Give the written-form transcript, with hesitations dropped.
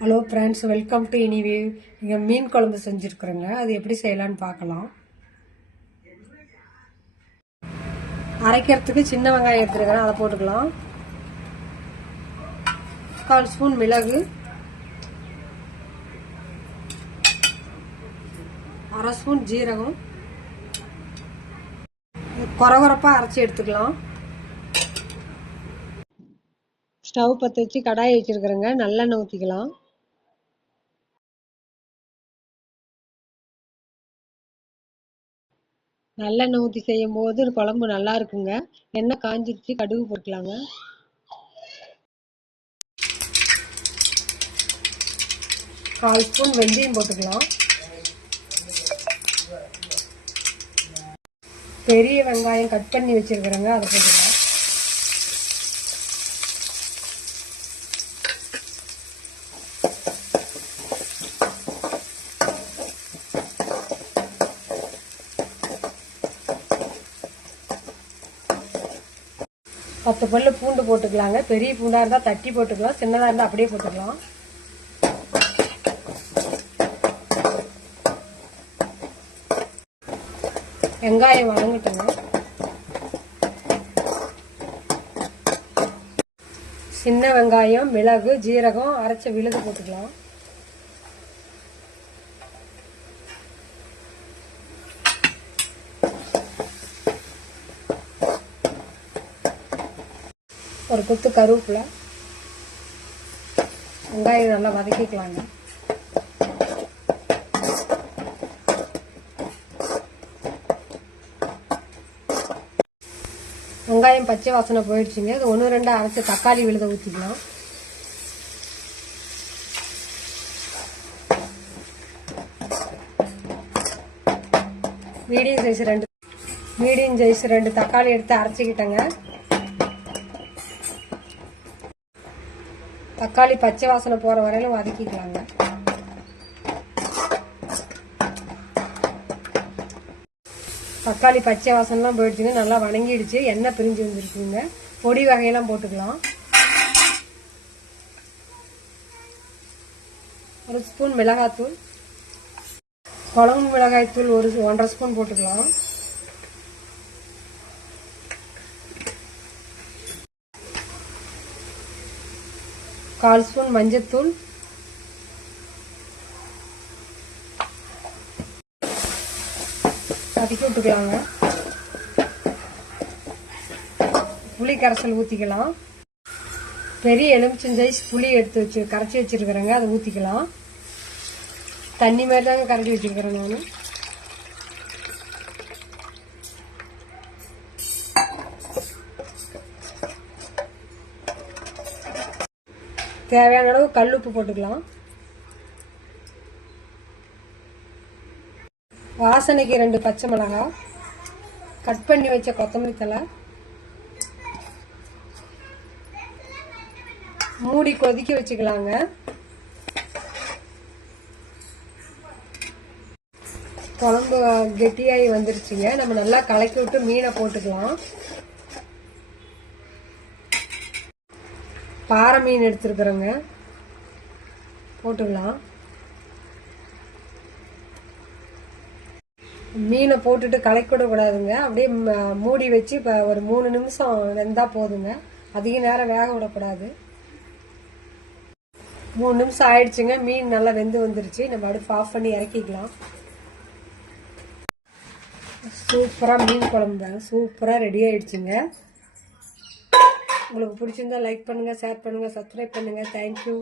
Hello friends, welcome to இனிவே. இங்கே மீன் குழம்பு செஞ்சுருக்குறேங்க. அது எப்படி செய்யலான்னு பார்க்கலாம். அரைக்கிறதுக்கு சின்ன வெங்காயம் எடுத்துருக்கிறேன், அதை போட்டுக்கலாம். 1/4 ஸ்பூன் மிளகு, 1/2 ஸ்பூன் ஜீரகம், கொரகொரப்பாக அரைச்சி எடுத்துக்கலாம். ஸ்டவ் பற்ற வச்சு கடாயை வச்சுருக்குறேங்க. நல்லெண்ணெய் ஊற்றிக்கலாம். நல்லெண்ணெய் ஊற்றி செய்யும் போது குழம்பு நல்லா இருக்குங்க. எண்ணெய் காஞ்சிருச்சு, கடுகு போட்டுக்கலாங்க. கால் ஸ்பூன் வெந்தயம் போட்டுக்கலாம். பெரிய வெங்காயம் கட் பண்ணி வச்சிருக்கிறேங்க, அதை போட்டுக்கலாம். பத்து பல்லு பூண்டு போட்டுக்கலாங்க. பெரிய பூண்டாக இருந்தால் தட்டி போட்டுக்கலாம், சின்னதாக இருந்தால் அப்படியே போட்டுக்கலாம். வெங்காயம் வதங்கட்டுங்க. சின்ன வெங்காயம், மிளகு, ஜீரகம், அரைச்ச விழுது போட்டுக்கலாம். ஒரு கொத்து கருவேப்பிலை. வெங்காயம் நல்லா வதக்கிக்கலாங்க. வெங்காயம் பச்சை வாசனை போயிடுச்சுங்க. அது 1-2 அரைச்ச தக்காளி விழுத ஊற்றிக்கலாம். மீடியம் சைஸ் 2 தக்காளி எடுத்து அரைச்சிக்கிட்டேங்க. தக்காளி பச்சை வாசனை போகிற வரையிலும் வதக்கிக்கலாங்க. தக்காளி பச்சை வாசனைலாம் போயிடுச்சுங்க, நல்லா வணங்கிடுச்சு, எண்ணெய் பிரிஞ்சு வந்துருக்குங்க. பொடி வகையெல்லாம் போட்டுக்கலாம். 1 ஸ்பூன் மிளகாத்தூள், குழம்பு மிளகாய்த்தூள் 1.5 ஸ்பூன் போட்டுக்கலாம். கால் ஸ்பூன் மஞ்சத்தூள், வதக்கி விட்டுக்கலாங்க. புளி கரைசல் ஊற்றிக்கலாம். பெரிய எலுமிச்சை புளி எடுத்து கரைச்சி வச்சிருக்கிறேங்க, அதை ஊற்றிக்கலாம். தண்ணி மாதிரி தாங்க கரைச்சி வச்சிருக்கிறேன் நான். தேவையான அளவு கல்லுப்பு போட்டுக்கலாம். வாசனைக்கு 2 பச்சை மிளகாய், கட் பண்ணி வச்ச கொத்தமல்லி தழை, மூடி கொதிக்க வச்சுக்கலாங்க. குழம்பு கெட்டியாகி வந்துருச்சுங்க. நம்ம நல்லா கலக்கி விட்டு மீனை போட்டுக்கலாம். பாறை மீன் எடுத்துருக்குறோங்க, போட்டுக்கலாம். மீனை போட்டுட்டு கலக்கிவிடக்கூடாதுங்க. அப்படியே மூடி வச்சு இப்போ ஒரு 3 நிமிஷம் வெந்தால் போதுங்க. அதிக நேரம் வேக விடக்கூடாது. 3 நிமிஷம் ஆயிடுச்சுங்க. மீன் நல்லா வெந்து வந்துருச்சு. நம்ம அடுப்பு ஆஃப் பண்ணி இறக்கிக்கலாம். சூப்பராக மீன் குழம்பு தாங்க, சூப்பராக ரெடி ஆயிடுச்சுங்க. உங்களுக்கு பிடிச்சிருந்தா லைக் பண்ணுங்கள், ஷேர் பண்ணுங்கள், சப்ஸ்கிரைப் பண்ணுங்கள். தேங்க்யூ.